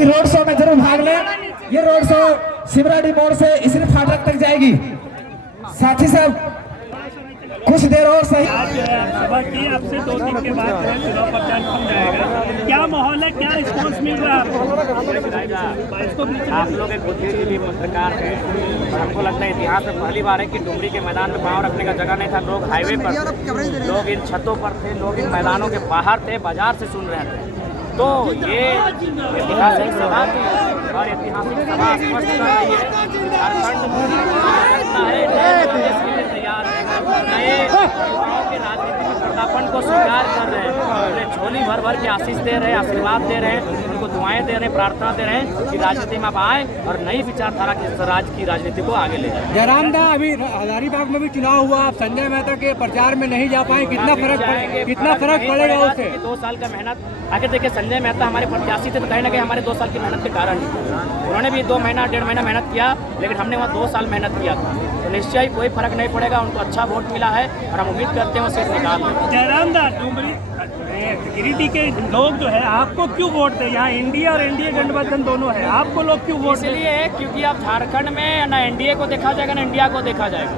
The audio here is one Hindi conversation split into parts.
कि रोड शो में जरूर भाग लें। ये रोड शो शिवराड़ी मोड़ से इसरी फाटक तक जाएगी। साथी साहब कुछ देर और सही सभा की आपसे 2 दिन के बाद चुनाव प्रचार थम जाएगा, क्या माहौल है, क्या रिस्पॉन्स मिल रहा है आपको? आप लोग एक बुद्धिजीवी पत्रकार हैं और हमको लगता है इतिहास में पहली बार है कि डुमरी के मैदान में पाँव रखने का जगह नहीं था। लोग हाईवे पर, लोग इन छतों पर थे, लोग इन मैदानों के बाहर थे, बाजार से सुन रहे थे। तो ये ऐतिहासिक सभा थी और ऐतिहासिक सभा स्पष्ट कर रही है झारखंड तैयार है, नए युवाओं के राजनीतिक प्रतापन को स्वीकार कर रहे हैं, उन्हें झोली भर भर के आशीष दे रहे हैं, आशीर्वाद दे रहे हैं, उनको दुआएं दे रहे हैं, प्रार्थना दे रहे हैं कि राजनीति में आप आए और नई विचारधारा के राज्य की राजनीति को आगे ले जाए। जयराम दा, अभी हजारीबाग में भी चुनाव हुआ, आप संजय मेहता के प्रचार में नहीं जा पाए, कितना फर्क पड़ेगा उससे? 2 साल का मेहनत आगे देखिए, संजय मेहता हमारे प्रत्याशी थे तो कहीं ना कहीं हमारे 2 साल की मेहनत के कारण उन्होंने भी 2 महीना 1.5 महीना मेहनत किया, लेकिन हमने वहाँ 2 साल मेहनत किया था, तो निश्चय ही कोई फर्क नहीं पड़ेगा। उनको अच्छा वोट मिला है और हम उम्मीद करते हैं वो सीट निकाल लें। जयराम दा, डुमरी गिरिडीह के लोग जो है आपको क्यों वोट दे? यहाँ इंडिया और एनडीए गठबंधन दोनों है, आपको लोग क्यों वोट? इसलिए क्योंकि अब झारखंड में ना एनडीए को देखा जाएगा ना इंडिया को देखा जाएगा।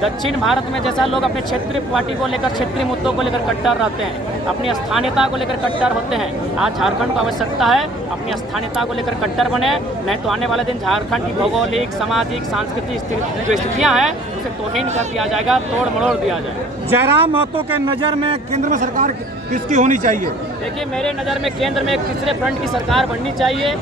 दक्षिण भारत में जैसा लोग अपने क्षेत्रीय पार्टी को लेकर, क्षेत्रीय मुद्दों को लेकर कट्टर रहते हैं, अपनी स्थानीयता को लेकर कट्टर होते हैं, आज झारखंड को आवश्यकता है अपनी स्थानीयता को लेकर कट्टर बने, नहीं तो आने वाले दिन झारखंड की भौगोलिक, सामाजिक, सांस्कृतिक जो स्थितियाँ हैं उसे तोहीन कर दिया जाएगा, तोड़ मरोड़ दिया जाएगा। जयराम महतो के नज़र में केंद्र में सरकार किसकी होनी चाहिए? देखिए, मेरे नज़र में केंद्र में एक तीसरे फ्रंट की सरकार बननी चाहिए।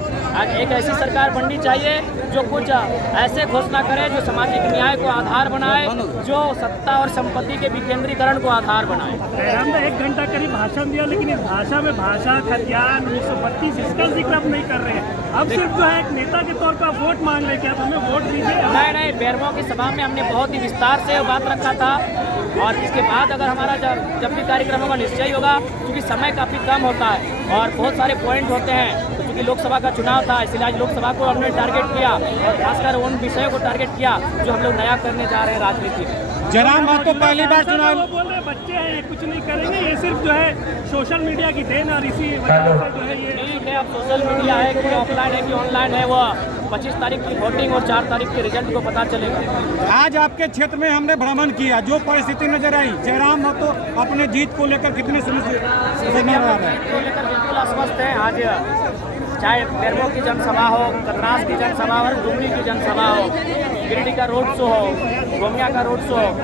एक ऐसी सरकार बननी चाहिए जो कुछ ऐसे घोषणा करे जो सामाजिक न्याय को आधार बनाए, जो सत्ता और संपत्ति के विकेंद्रीकरण को आधार बनाए। जयराम दा, 1 घंटा करीब भाषण दिया, लेकिन इस भाषा में भाषा, खतियान, 1932 इसका जिक्र आप नहीं कर रहे हैं। अब सिर्फ जो है एक नेता के तौर पर वोट मांग रहे, क्या हमें वोट दीजिए? नहीं, बेरमो की सभा में हमने बहुत ही विस्तार से बात रखा था और इसके बाद अगर हमारा जब भी कार्यक्रम होगा निश्चय होगा, क्योंकि समय काफ़ी कम होता है और बहुत सारे पॉइंट होते हैं, तो क्योंकि लोकसभा का चुनाव था इसलिए आज लोकसभा को हमने टारगेट किया और खासकर उन विषयों को टारगेट किया जो हम लोग नया करने जा रहे हैं राजनीति में। जयराम महतो पहली बार चुनाव, वो बोल रहे बच्चे हैं, ये कुछ नहीं करेंगे, ये सिर्फ जो है सोशल मीडिया की देन और इसी वजह से जो है ये ठीक है। अब सोशल मीडिया है कि ऑफलाइन है कि ऑनलाइन है, वो 25 तारीख की वोटिंग और 4 तारीख के रिजल्ट को पता चलेगा। आज आपके क्षेत्र में हमने भ्रमण किया, जो परिस्थिति नजर आई, जयराम महतो अपने जीत को लेकर कितने बिल्कुल आश्वस्त हैं। आज चाहे बेरमो की जनसभा हो, कतरास की जनसभा हो, डुमरी की जनसभा हो, गिरिडीह का रोड शो हो, गोमिया का रोड शो हो,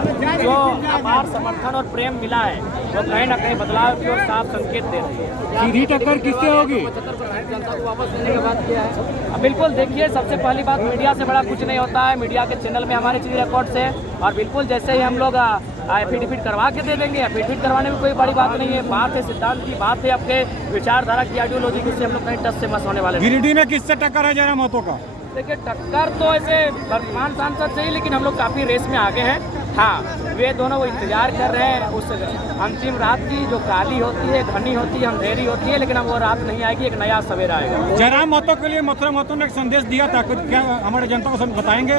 जो अपार समर्थन और प्रेम मिला है वो कहीं ना कहीं बदलाव की ओर साफ संकेत दे रही है। सीधी टक्कर किससे होगी? जनता को वापस लेने की बात किया है। बिल्कुल, देखिए, सबसे पहली बात, मीडिया से बड़ा कुछ नहीं होता है। मीडिया के चैनल में हमारे चीज रिकॉर्ड से और बिल्कुल जैसे ही हम लोग एफिडेविट करवा के दे देंगे। एफिडेविट करवाने में कोई बड़ी बात नहीं है, बात है सिद्धांत की, बात है आपके विचारधारा की, आइडियोलॉजी की, उससे हम लोग कहीं टच से मस होने वाले। गिरिडीह में किससे टक्कर है जयराम महतो का? देखिए, टक्कर तो ऐसे वर्तमान सांसद से ही, लेकिन हम लोग काफ़ी रेस में आगे हैं। हाँ, वे दोनों वो इंतजार कर रहे हैं उस अंतिम रात की, जो काली होती है, घनी होती है, अंधेरी होती है, लेकिन अब वो रात नहीं आएगी, एक नया सवेरा आएगा। जयराम महतो के लिए मथुरा महतो ने एक संदेश दिया था, कुछ क्या हमारे जनता को बताएंगे?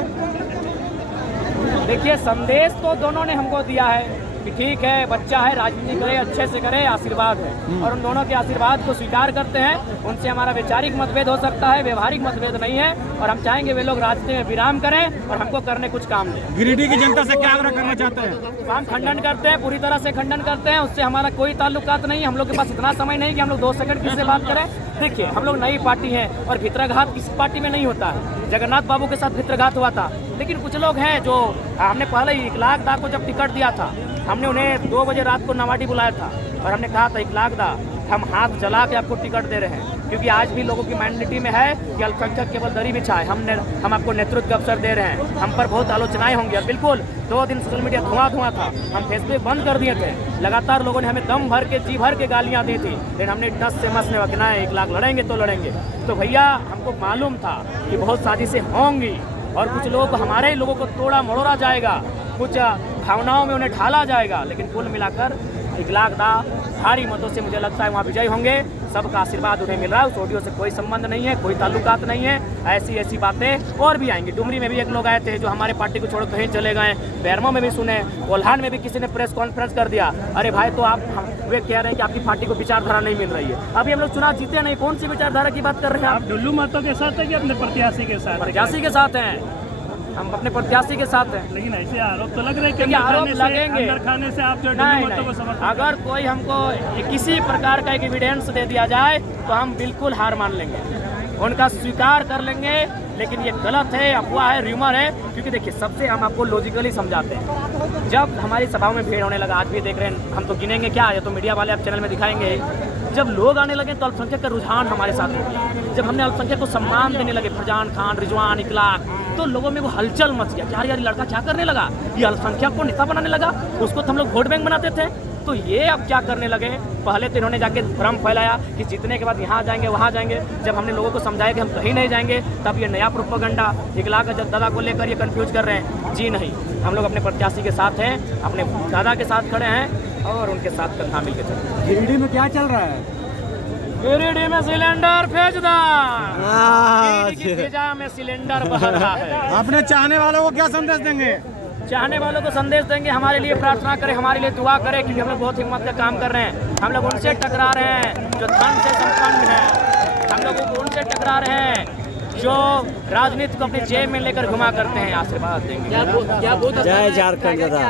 देखिए, संदेश तो दोनों ने हमको दिया है कि ठीक है, बच्चा है, राजनीति करे, अच्छे से करे, आशीर्वाद है, और उन दोनों के आशीर्वाद को स्वीकार करते हैं। उनसे हमारा वैचारिक मतभेद हो सकता है, व्यवहारिक मतभेद नहीं है, और हम चाहेंगे वे लोग रास्ते में विराम करें और हमको करने कुछ काम दें। गिरिडीह की जनता से क्या आग्रह करना चाहते हैं? हम खंडन करते हैं, पूरी तरह से खंडन करते हैं, उससे हमारा कोई ताल्लुकात नहीं है। हम लोग के पास इतना समय नहीं कि हम लोग 2 सेकंड किससे बात करें। देखिए, हम लोग नई पार्टी हैं और भित्रघात किस पार्टी में नहीं होता है। जगन्नाथ बाबू के साथ भित्रघात हुआ था, लेकिन कुछ लोग हैं जो हमने पहले ही 1 लाख दा को जब टिकट दिया था, हमने उन्हें 2 बजे रात को नवाडी बुलाया था और हमने कहा था 1 लाख दा, हम हाथ जला के आपको टिकट दे रहे हैं, क्योंकि आज भी लोगों की मेंटालिटी में है कि अल्पसंख्यक केवल दरी बिछाए, हम आपको नेतृत्व अवसर दे रहे हैं। हम पर बहुत आलोचनाएं होंगी और बिल्कुल 2 दिन सोशल मीडिया धुआं था, हम फेसबुक बंद कर दिए थे, लगातार लोगों ने हमें दम भर के, जी भर के गालियां दी थी, लेकिन हमने टस से मस ने वकना है 1 लाख लड़ेंगे तो लड़ेंगे। तो भैया, हमको मालूम था कि बहुत साजिशें होंगी और कुछ लोग, हमारे ही लोगों को तोड़ा मरोड़ा जाएगा, कुछ भावनाओं में उन्हें ढाला जाएगा, लेकिन कुल मिलाकर हिगलाक दा भारी मतों से मुझे लगता है वहाँ विजयी होंगे। सबका आशीर्वाद उन्हें मिल रहा है, उस ऑडियो से कोई संबंध नहीं है, कोई ताल्लुकात नहीं है। ऐसी बातें और भी आएंगी। डुमरी में भी एक लोग आए थे जो हमारे पार्टी को छोड़ कहीं चले गए, बैरमो में भी सुने, कोल्हान में भी किसी ने प्रेस कॉन्फ्रेंस कर दिया। अरे भाई तो आप वे कह रहे हैं कि आपकी पार्टी को विचारधारा नहीं मिल रही है। अभी हम लोग चुनाव जीते नहीं, कौन सी विचारधारा की बात कर रहे हैं आप डुल्लू महतो के साथ है कि अपने प्रत्याशी के साथ? प्रत्याशी के साथ हैं, हम अपने प्रत्याशी के साथ हैं। लेकिन ऐसे आरोप तो लग रहे हैं कि आरोप लगेंगे, अंदर खाने से आप जो नहीं, डुल्लू महतो को समर्थन, अगर कोई हमको किसी प्रकार का एक एविडेंस दे दिया जाए तो हम बिल्कुल हार मान लेंगे, उनका स्वीकार कर लेंगे। लेकिन ये गलत है, अफवाह है, र्यूमर है। क्योंकि देखिए सबसे हम आपको लॉजिकली समझाते हैं। जब हमारी सभाओं में भीड़ होने लगा, आज भी देख रहे हैं, हम तो गिनेंगे क्या, ये तो मीडिया वाले आप चैनल में दिखाएंगे। जब लोग आने लगे तो अल्पसंख्यक का रुझान हमारे साथ हो गया। जब हमने अल्पसंख्यक को सम्मान देने लगे, फरजान खान, रिजवान, इखलाक, तो लोगों में वो हलचल मच गया। यार ये लड़का क्या करने लगा, ये अल्पसंख्यक को नेता बनाने लगा, उसको तो हम लोग वोट बैंक बनाते थे। तो ये अब क्या करने लगे, पहले तो इन्होंने जाके भ्रम फैलाया कि जीतने के बाद यहाँ जाएंगे वहाँ जाएंगे। जब हमने लोगों को समझाया कि हम कहीं नहीं जाएंगे, तब ये नया प्रोपेगेंडा इखलाक दादा को लेकर ये कंफ्यूज कर रहे हैं। जी नहीं, हम लोग अपने प्रत्याशी के साथ हैं, अपने दादा के साथ खड़े हैं और उनके साथ कंधा मिल के चल रहे हैं। गिरिडीह में क्या चल रहा है? गिरिडीह में सिलेंडर भेजदा, गिरिडीह की फिजा में सिलेंडर बह रहा है। अपने चाहने वालों को क्या संदेश देंगे? चाहने वालों को संदेश देंगे, हमारे लिए प्रार्थना करें, हमारे लिए दुआ करें, क्योंकि हम लोग बहुत हिम्मत का काम कर रहे हैं। हम लोग उनसे टकरा रहे हैं जो धन से संपन्न है, हम लोग उनसे टकरा रहे हैं जो राजनीति को अपनी जेब में लेकर घुमा करते हैं। आशीर्वाद देंगे। जय झारखंड दादा।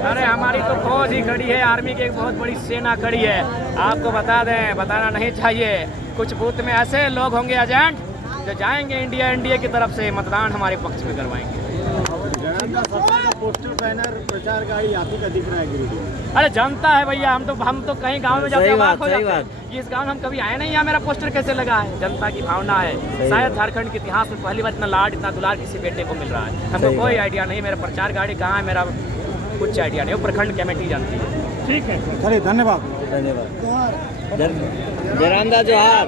अरे हमारी तो फौज ही खड़ी है, आर्मी की एक बहुत बड़ी सेना खड़ी है। आपको बता दें, बताना नहीं चाहिए, कुछ बूथ में ऐसे लोग होंगे एजेंट जो जाएंगे इंडिया की तरफ से मतदान हमारे पक्ष में करवाएंगे। पोस्टर बैनर प्रचार गाड़ी आप ही का दिख रहा है गिरिडीह। अरे जानता है भैया, हम तो कहीं गांव में जाते अवाक हो जाते हैं कि इस गांव में हम कभी आए नहीं, यहाँ मेरा पोस्टर कैसे लगा है। जनता की भावना है। शायद झारखंड के इतिहास में पहली बार इतना लाड, इतना दुलार किसी बेटे को मिल रहा है। हमको कोई आइडिया नहीं, मेरा प्रचार गाड़ी कहाँ है, मेरा कुछ आइडिया नहीं, वो प्रखंड कमेटी जानती है। ठीक है। चलिए धन्यवाद। जयरामदा जोहार।